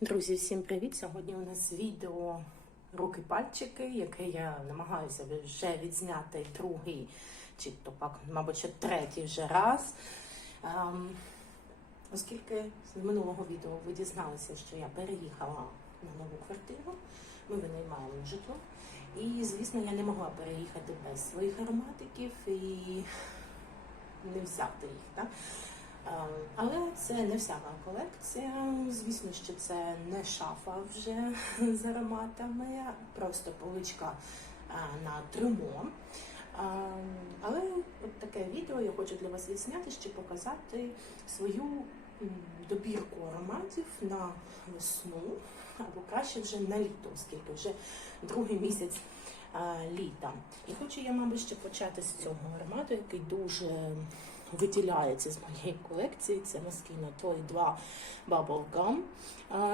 Друзі, всім привіт! Сьогодні у нас відео руки-пальчики, яке я намагаюся вже відзняти другий, чи то пак, мабуть, ще третій вже раз. Ем, оскільки з минулого відео ви дізналися, що я переїхала на нову квартиру, ми винаймаємо житло. І, звісно, я не могла переїхати без своїх ароматиків і не взяти їх. Так? Ем, Але це не вся моя колекція. Звісно, що це не шафа вже з ароматами, просто поличка е, на трюмо. Ем, Але от таке відео я хочу для вас відзняти, щоб показати свою добірку ароматів на весну, або краще вже на літо, оскільки вже другий місяць е, літа. І хочу я, мабуть, ще почати з цього аромату, який дуже виділяється з моєї колекції. Це Moschino Toy 2 Bubble Gum.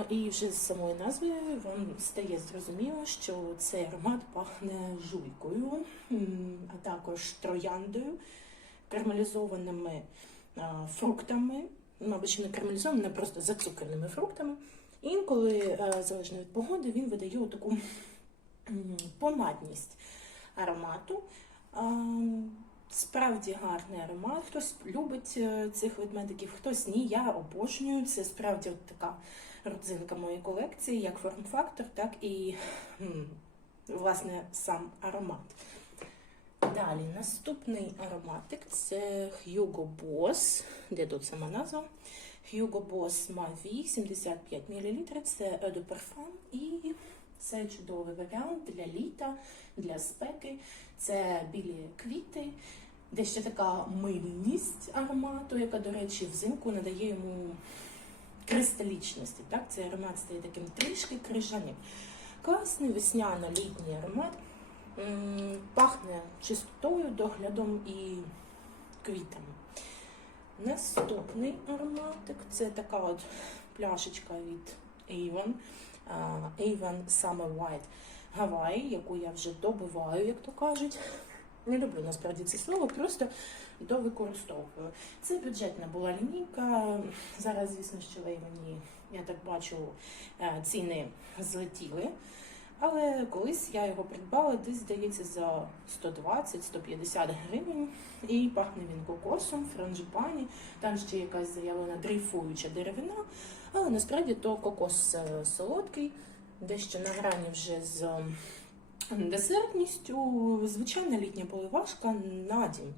І вже з самої назви вам стає зрозуміло, що цей аромат пахне жуйкою, а також трояндою, карамелізованими фруктами, мабуть, що не карамелізованими, просто зацукреними фруктами. Інколи, е, залежно від погоди, він видає таку помадність аромату. Справді гарний аромат. Хтось любить е, цих ведмедиків, хтось ні. Я обожнюю. Це справді от така родзинка моєї колекції, як форм-фактор, так і власне сам аромат. Далі, наступний ароматик це Hugo Boss. Де тут сама назва? Hugo Boss Mavi 75 мл. Це Eau de Parfum і це чудовий варіант для літа, для спеки. Це білі квіти, де ще така мильність аромату, яка, до речі, взимку надає йому кристалічності. Так? Цей аромат стає таким трішки крижаним. Класний весняно-літній аромат. Пахне чистотою, доглядом і квітами. Наступний ароматик це така от пляшечка від Avon. Avon Summer White Hawaii, яку я вже добиваю, як то кажуть. Не люблю насправді це слово, просто довикористовую. Це бюджетна була лінійка. Зараз, звісно, що Avon, я так бачу, е, ціни злетіли. Але колись я його придбала десь, здається, за 120-150 гривень. І пахне він кокосом, франжипані. Там ще якась заявлена дрейфуюча деревина. Але насправді то кокос е, солодкий, дещо на грані вже з десертністю. Звичайна літня поливашка на дім.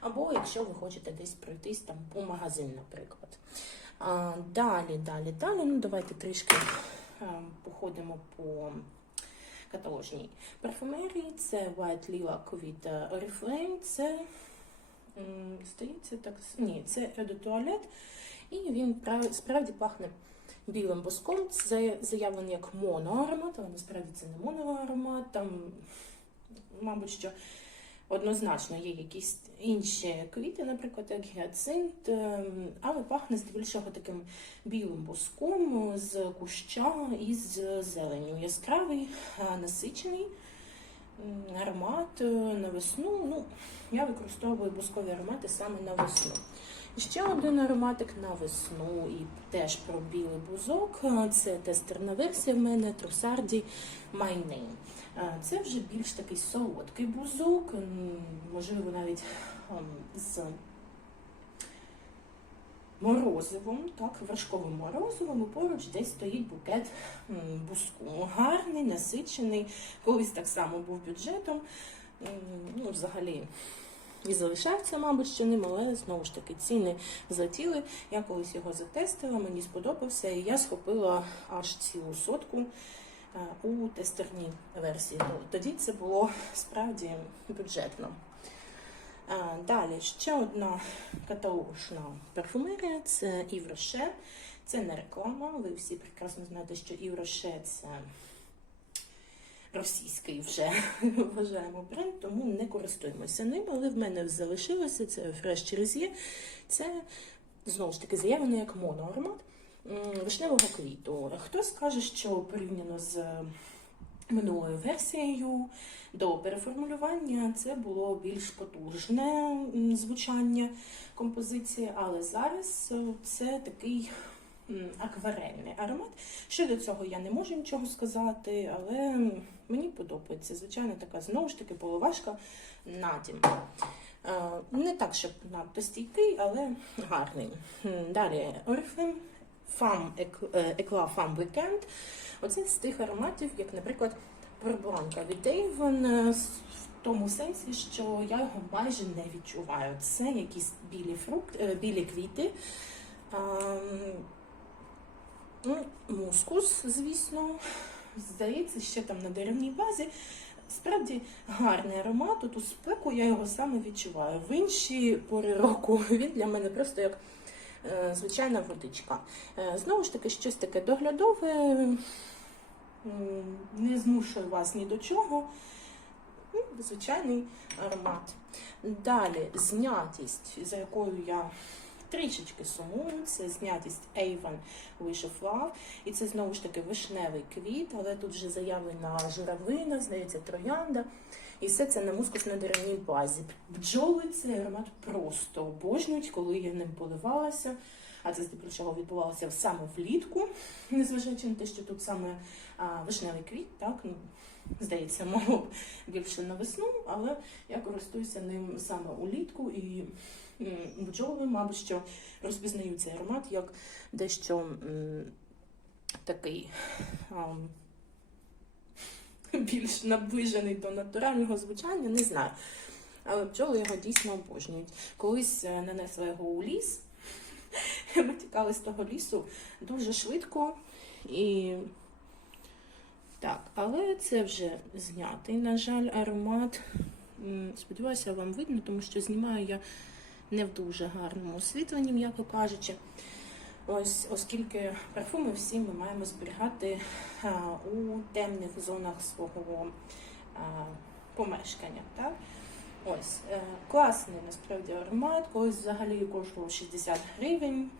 Або якщо ви хочете десь пройтись там по магазин, наприклад. А, далі, далі, далі. Ну, давайте трішки ем, походимо по каталожній парфумерії. Це White Lilac від е, Oriflame. Це м, здається так. Ні, це Eau Toilette. І він справді пахне білим боском. Заявлений як моноаромат, але насправді це не моноаромат. Там, мабуть, що однозначно є якісь інші квіти, наприклад, як гіацинт, ем, але пахне здебільшого таким білим боском з куща і з зеленю. Яскравий, е, насичений аромат е, на весну. Ну, я використовую боскові аромати саме на весну. Ще один ароматик на весну і теж про білий бузок. Це тестерна версія в мене Трусарді. Е, Це вже більш такий солодкий бузок, можливо, навіть ем, з морозивом, так, вершковим морозивом, і поруч десь стоїть букет бузку. Гарний, насичений, колись так само був бюджетом. Ну, взагалі. І залишається, мабуть, ще ним, але знову ж таки ціни злетіли. Я колись його затестила, мені сподобався, і я схопила аж цілу сотку е, у тестерній версії. Тоді це було справді бюджетно. Е, Далі ще одна каталожна парфумерія це Rocher. Це не реклама. Ви всі прекрасно знаєте, що Rocher – це російський вже вважаємо бренд, тому не користуємося ним. Але в мене залишилося це Fresh Черезє. Це знову ж таки заявлено як моноаромат вишневого квіту. Хтось каже, що порівняно з минулою версією до переформулювання це було більш потужне звучання композиції, але зараз е, це такий акварельний аромат. Щодо цього я не можу нічого сказати, але мені подобається. Звичайно, така знову ж таки половашка на дім. Е, Не так, щоб надто стійкий, але гарний. Далі Oriflame Femme Eclat Femme Weekend. Оце з тих ароматів, як, наприклад, Бурбонка від Avon, е, в тому сенсі, що я його майже не відчуваю. Це якісь білі фрукти, білі квіти. Ну, Мускус, звісно. Здається, ще там на деревній базі. Справді гарний аромат. От у спеку я його саме відчуваю. В інші пори року він для мене просто як е, звичайна водичка. Е, знову ж таки, щось таке доглядове, не змушую вас ні до чого. Ну, Звичайний аромат. Далі знятість, за якою я трішечки сумую, це знятість Avon Wish of Love. І це знову ж таки вишневий квіт, але тут вже заявлена журавлина, здається, троянда. І все це на мускусно-деревній базі. Бджоли цей аромат просто обожнюють, коли я ним поливалася. А це здебільшого відбувалося саме влітку, незважаючи на те, що тут саме а, вишневий квіт, так ну, здається, мало б більше на весну, але я користуюся ним саме улітку і бджоли, мабуть, що розпізнають цей аромат як дещо м, такий ам, більш наближений до натурального звучання, не знаю. Але бджоли його дійсно обожнюють. Колись е, нанесла його у ліс. Ми тікали з того лісу дуже швидко і так, але це вже знятий, на жаль, аромат. Сподіваюся, вам видно, тому що знімаю я не в дуже гарному освітленні, м'яко кажучи. Ось, оскільки парфуми всі ми маємо зберігати а, у темних зонах свого а, помешкання. Так? Ось, е, класний насправді аромат, колись взагалі коштував 60 гривень,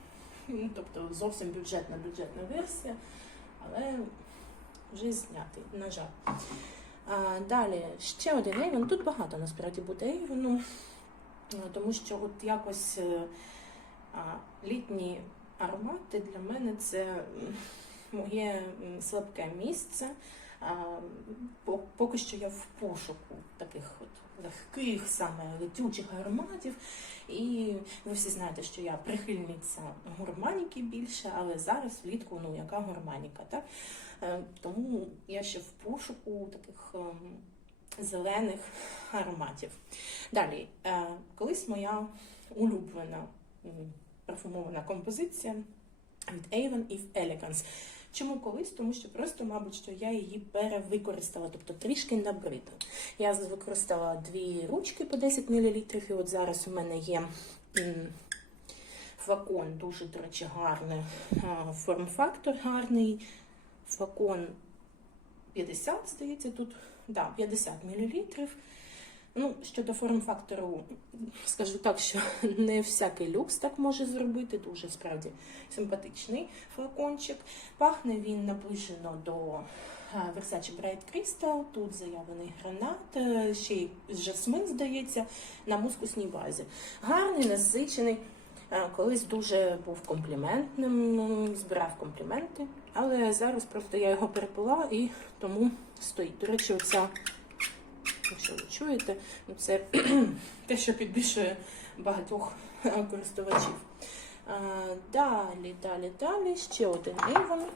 ну, тобто зовсім бюджетна бюджетна версія, але вже знятий, на жаль. А, далі ще один Avon. Тут багато насправді буде Avon, тому що от якось е, а, літні аромати для мене це моє слабке місце. Поки що я в пошуку таких от легких, саме летючих ароматів. І ви всі знаєте, що я прихильниця гурманіки більше, але зараз влітку, ну яка гурманіка, так? Е, Тому я ще в пошуку таких ем, зелених ароматів. Далі, е, колись моя улюблена парфумована композиція від Avon If Elegance. Чому колись? Тому що просто, мабуть, що я її перевикористала, тобто трішки набрита. Я використала дві ручки по 10 мл, і от зараз у мене є флакон, дуже, до речі, гарний, форм-фактор гарний, флакон 50, здається, тут да, 50 мл. Ну, щодо форм-фактору, скажу так, що не всякий люкс так може зробити. Дуже справді симпатичний флакончик. Пахне він наближено до а, Versace Bright Crystal. Тут заявлений гранат, е, ще й жасмин, здається, на мускусній базі. Гарний, насичений. Е, Колись дуже був компліментним, збирав компліменти, але зараз просто я його перепила і тому стоїть. До речі, оця якщо ви чуєте, ну це те, що підбільшує багатьох користувачів. Далі, далі, далі. Ще один Avon.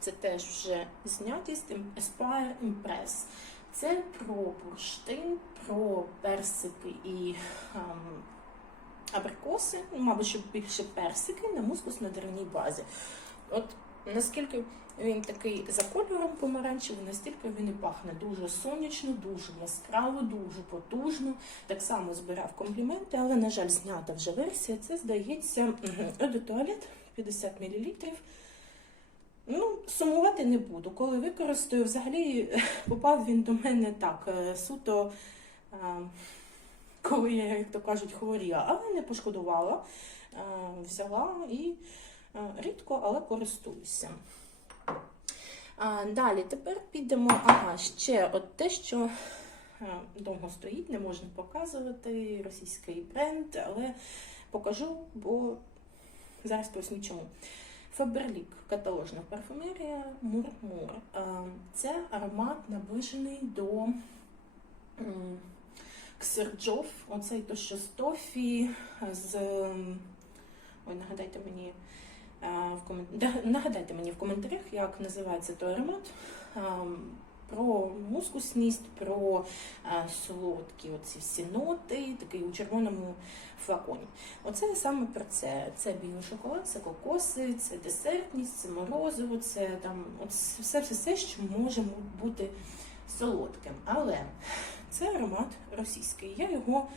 Це теж вже знятість Aspire Impress. Це про бурштин, про персики і ем, абрикоси, ну, мабуть, більше персики на мускусно-деревній базі. От наскільки він такий за кольором помаранчевий, настільки він і пахне дуже сонячно, дуже яскраво, дуже потужно. Так само збирав компліменти, але, на жаль, знята вже версія. Це, здається, Туалет 50 мл. Ну, сумувати не буду. Коли використаю, взагалі попав він до мене так, е, суто, е, коли я, як то кажуть, хворіла, але не пошкодувала. Е, Взяла і рідко, але користуюся. Далі, тепер підемо. Ага, ще от те, що е, довго стоїть, не можна показувати російський бренд, але покажу, бо Зараз поясню чому. Фаберлік, каталожна парфумерія, мурмур. Е, Це аромат наближений до Ксерджов, оцей то, що з тофі, з. Ой, нагадайте мені е, в комент... нагадайте мені в коментарях, як називається той аромат. Про мускусність, про солодкі оці всі ноти, такий у червоному флаконі. Оце саме про це. Це білий шоколад, це кокоси, це десертність, це морозиво, це там все, все, все, що може бути солодким. Але це аромат російський. Я його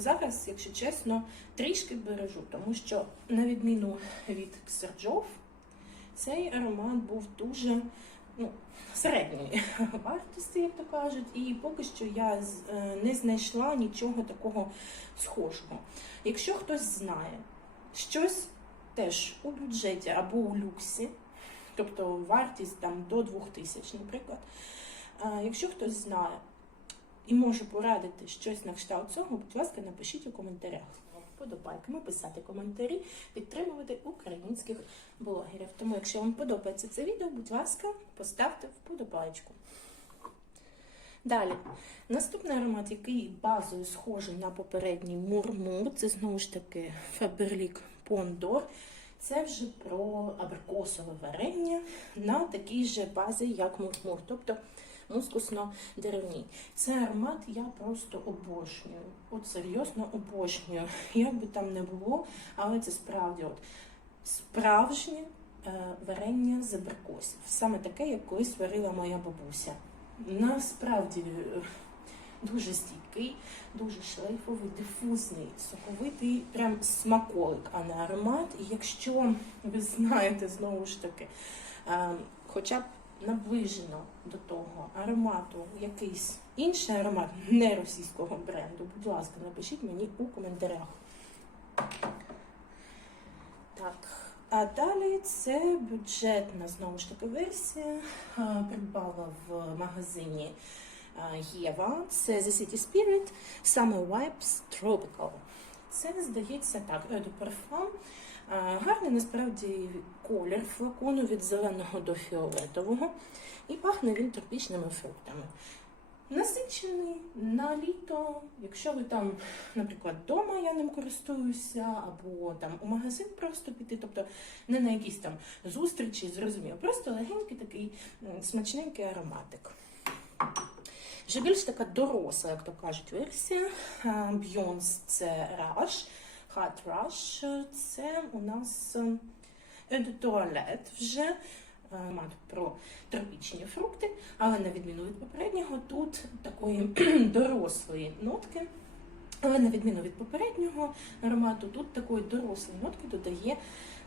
зараз, якщо чесно, трішки бережу, тому що, на відміну від Ксерджов, цей аромат був дуже ну, середньої вартості, як то кажуть, і поки що я е, не знайшла нічого такого схожого. Якщо хтось знає щось теж у бюджеті або у люксі, тобто вартість там до 2000, наприклад, е, якщо хтось знає і може порадити щось на кшталт цього, будь ласка, напишіть у коментарях. Подобайками писати коментарі, підтримувати українських блогерів. Тому, якщо вам подобається це відео, будь ласка, поставте вподобайку. Далі, наступний аромат, який базою схожий на попередній мурмур, це знову ж таки Faberlic Pondor. Це вже про абрикосове варення на такій же базі, як мурмур, тобто мускусно-деревній. Це аромат я просто обожнюю. От серйозно обожнюю. Як би там не було, але це справді от справжнє е, варення з. Саме таке, як колись варила моя бабуся. Насправді е, дуже стійкий, дуже шлейфовий, дифузний, соковитий, прям смаколик, а не аромат. І якщо ви знаєте знову ж таки, е, хоча б наближено до того аромату якийсь інший аромат не російського бренду, будь ласка, напишіть мені у коментарях. Так, а далі це бюджетна знову ж таки версія. Придбала в магазині Єва. Це The City Spirit Summer Vibes Tropical. Це здається так, Eau de Parfum. Гарний насправді колір флакону від зеленого до фіолетового. І пахне він тропічними фруктами. Насичений на літо, якщо ви там, наприклад, вдома я ним користуюся, або там у магазин просто піти, тобто не на якісь там зустрічі, зрозуміло, просто легенький такий смачненький ароматик. Вже більш така доросла, як то кажуть, версія. Бьонс це Rush, Hot Rush, це у нас Eau de Toilette вже аромат про тропічні фрукти, але на відміну від попереднього, тут такої дорослої нотки. Але на відміну від попереднього аромату, тут такої дорослої нотки додає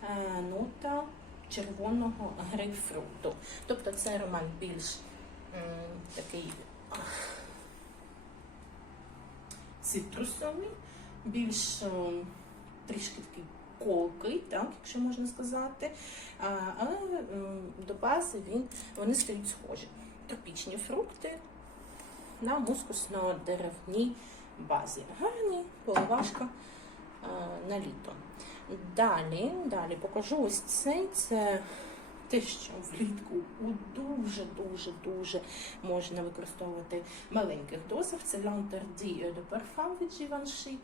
е, нота червоного грейпфруту. Тобто цей аромат більш м, такий цитрусовий, більш е, трішки такий колкий, так, якщо можна сказати. Але до бази він, вони стають схожі. Тропічні фрукти на мускусно-деревній базі. Гарні поливашка на літо. Далі, далі покажу ось цей. Це те, що влітку у дуже-дуже-дуже можна використовувати маленьких дозах. Це L'Interdit Eau de Parfum від Givenchy.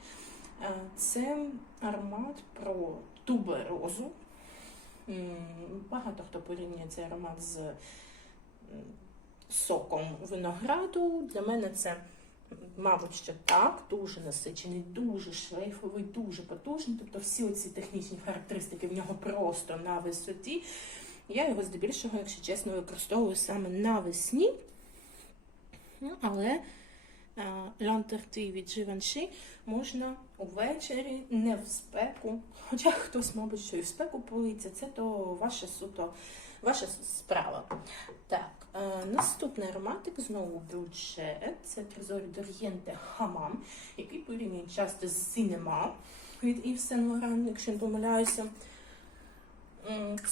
Е, Це аромат про туберозу. Багато хто порівнює цей аромат з соком винограду. Для мене це, мабуть, що так, дуже насичений, дуже шлейфовий, дуже потужний. Тобто всі ці технічні характеристики в нього просто на висоті. Я його здебільшого, якщо чесно, використовую саме навесні. Ну, Але Лянтерти від Givenchy можна увечері, не в спеку. Хоча хтось, мабуть, що і в спеку политься, це то ваша суто, ваша справа. Так, е, наступний ароматик знову бюджет. Це Трезорі Дор'єнте Хамам, який порівнює часто з Cinema від Yves Saint Laurent, якщо не помиляюся.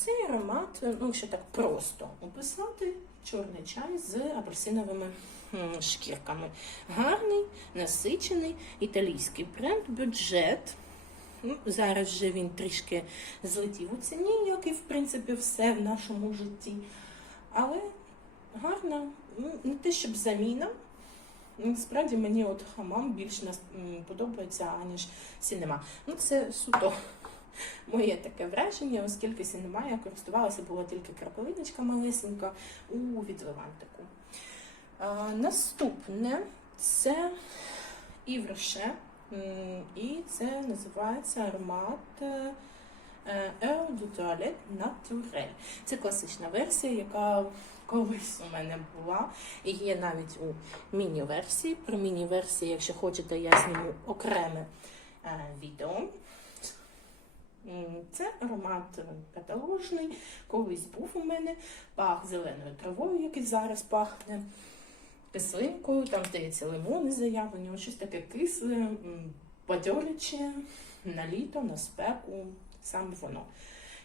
Цей аромат, ну, якщо так просто описати, чорний чай з апельсиновими шкірками. Гарний, насичений італійський бренд, бюджет. Ну, зараз вже він трішки злетів у ціні, як і в принципі все в нашому житті. Але гарна, ну, не те, щоб заміна. Насправді мені от хамам більш подобається, аніж сінема. Ну, це суто моє таке враження, оскільки сінема я користувалася, була тільки крапелиночка малесенька у відливантику. Наступне це Івроше, і це називається аромат е, Eau de Toilette Naturel. Це класична версія, яка колись у мене була. І є навіть у міні-версії. Про міні-версії, якщо хочете, я зніму окреме е, відео. Це аромат е, каталожний, колись був у мене, пах зеленою травою, як і зараз пахне, кислинкою, там, здається, лимони заявлені, щось таке кисле, м, бадьоряче, на літо, на спеку, саме воно.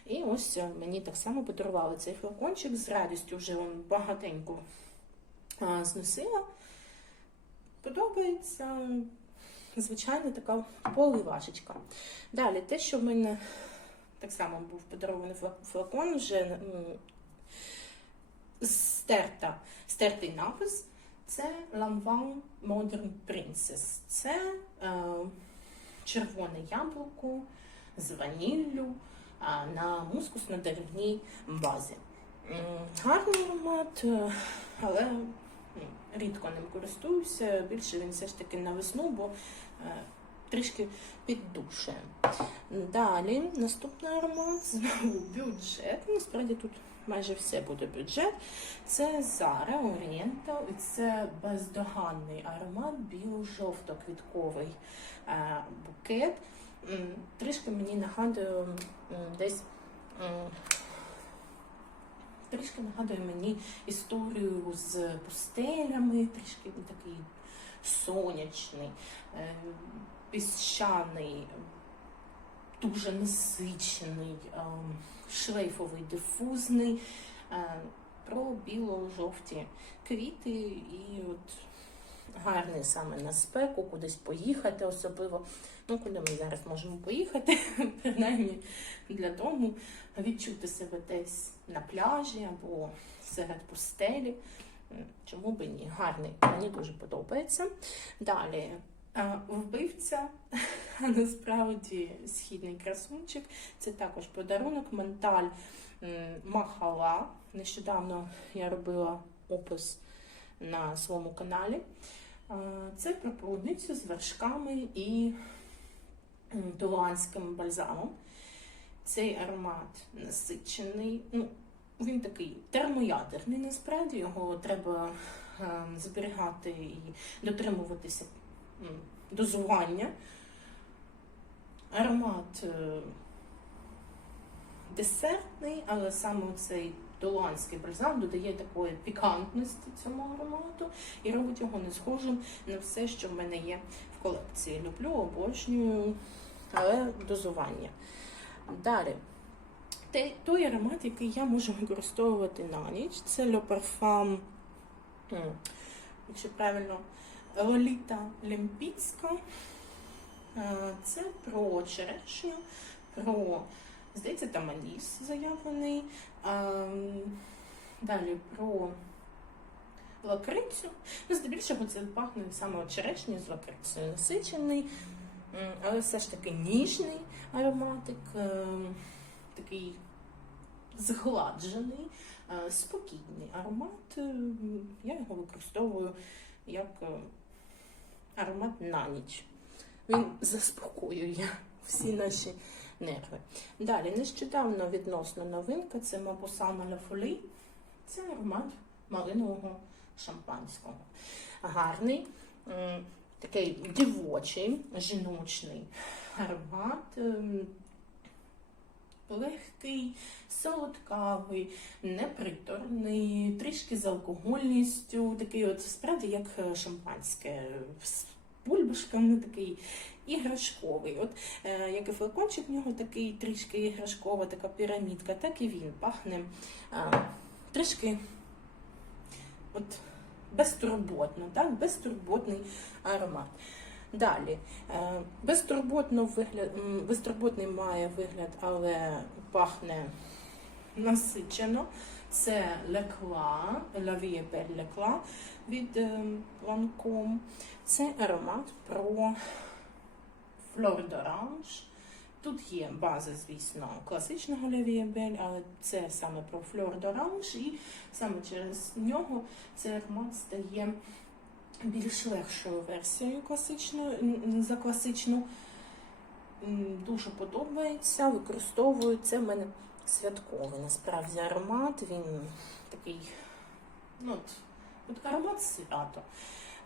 І ось е, мені так само подарували цей флакончик з радістю вже он багатенько зносила. Подобається звичайна така поливашечка. Далі, те, що в мене так само був подарований флакон, вже стерта, стертий напис. Це Lanvin Modern Princess. Це е, червоне яблуко з ваніллю а, на мускусно-деревній базі. Гарний аромат, е, але рідко ним користуюся. Більше він все ж таки на весну, бо е, трішки піддушує. Далі наступний аромат знову бюджет. Насправді тут майже все буде бюджет. Це Zara Oriental і це бездоганний аромат біло-жовто-квітковий е, букет. Трішки мені нагадує десь. Трішки нагадує мені історію з пустелями, трішки такий сонячний, е, піщаний, дуже насичений, е, шлейфовий, дифузний, е, про біло-жовті квіти і от гарний саме на спеку, кудись поїхати, особливо. Ну, куди ми зараз можемо поїхати, принаймні для дому, відчути себе десь на пляжі або серед пустелі. Чому би ні? Гарний, мені дуже подобається. Далі. е, Вбивця, насправді східний красунчик. Це також подарунок менталь Махала. Нещодавно я робила опис на своєму каналі. Е, Це про полуницю з вершками і тулуанським бальзамом. Цей аромат насичений. Ну, він такий термоядерний, насправді його треба е, зберігати і дотримуватися дозування. Аромат е, десертний, але саме цей тулуанський бальзам додає такої пікантності цьому аромату і робить його не схожим на все, що в мене є в колекції. Люблю, обожнюю, але дозування. Далі. Той аромат, який я можу використовувати на ніч, це Le якщо правильно, Лоліта Лемпіцька. Е, Це про черешню, про, здається, там аніс заявлений. Ем, Далі про лакрицю. Ну, здебільшого це пахне саме черешню з лакрицею. Насичений, але все ж таки ніжний ароматик, ем, такий згладжений, е, спокійний аромат. Е, Я його використовую як е, аромат на ніч. Він заспокоює всі наші нерви. Далі, нещодавно відносно новинка це Мабусама La Folie. Це аромат малинового шампанського. Гарний, такий дівочий, жіночний аромат. ем, Легкий, солодкавий, неприторний, трішки з алкогольністю, такий от справді як е, шампанське з бульбашками, такий іграшковий. От е, як і флакончик в нього такий трішки іграшкова, така пірамідка, так і він пахне е, трішки от безтурботно, так, безтурботний аромат. Далі. Е, Безтурботно вигляд, безтурботний має вигляд, але пахне насичено. Це лекла, Vie est від е, Це аромат про Fleur d'Orange. Тут є база, звісно, класичного Belle, але це саме про Fleur d'Orange, і саме через нього цей аромат стає більш легшою версією класичною за класичну. Дуже подобається, використовую. Це в мене святковий насправді аромат. Він такий, ну, от, от аромат свято.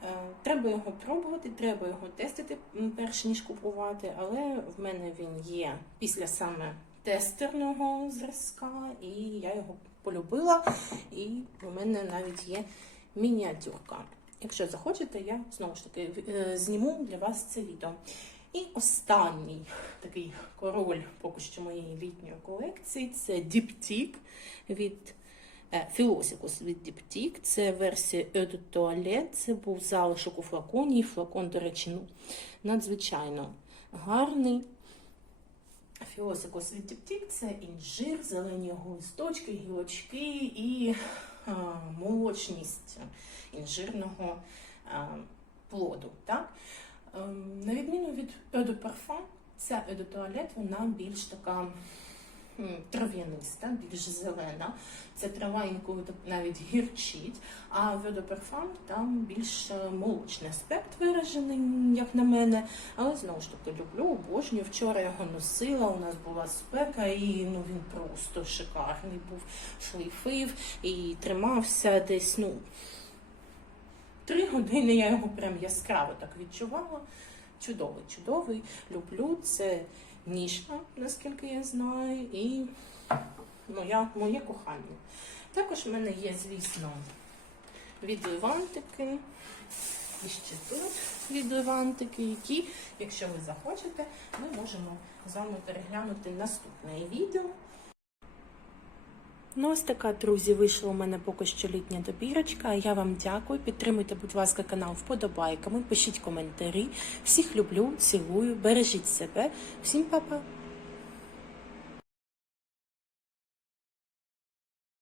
Е, Треба його пробувати, треба його тестити, перш ніж купувати, але в мене він є після саме тестерного зразка, і я його полюбила, і в мене навіть є мініатюрка. Якщо захочете, я знову ж таки е, зніму для вас це відео. І останній такий король поки що моєї літньої колекції це Діптік від Філосікус від Діптік. Це версія Eau Toilette. Це був залишок у флаконі. І флакон, до речі, ну, надзвичайно гарний. Філосикус від Діптік це інжир, зелені його листочки, гілочки і а, молочність інжирного а, плоду. Так? Ем, На відміну від Eau de ця Eau Toilette, вона більш така трав'яниста, більш зелена. Це трава інколи навіть гірчить, а в Eau de Parfum там більш е, молочний аспект виражений, як на мене. Але знову ж таки люблю, обожнюю. Вчора його носила, у нас була спека, і ну, він просто шикарний був, шлейфив і тримався десь, ну. Три години я його прям яскраво так відчувала. Чудовий, чудовий. Люблю. Це ніжка, наскільки я знаю, і моя, моє кохання. Також в мене є, звісно, відливантики. І ще тут відливантики, які, якщо ви захочете, ми можемо з вами переглянути наступне відео. Ну, ось така, друзі, вийшла у мене поки що літня добірочка. Я вам дякую. Підтримуйте, будь ласка, канал вподобайками, пишіть коментарі. Всіх люблю, цілую, бережіть себе. Всім па-па!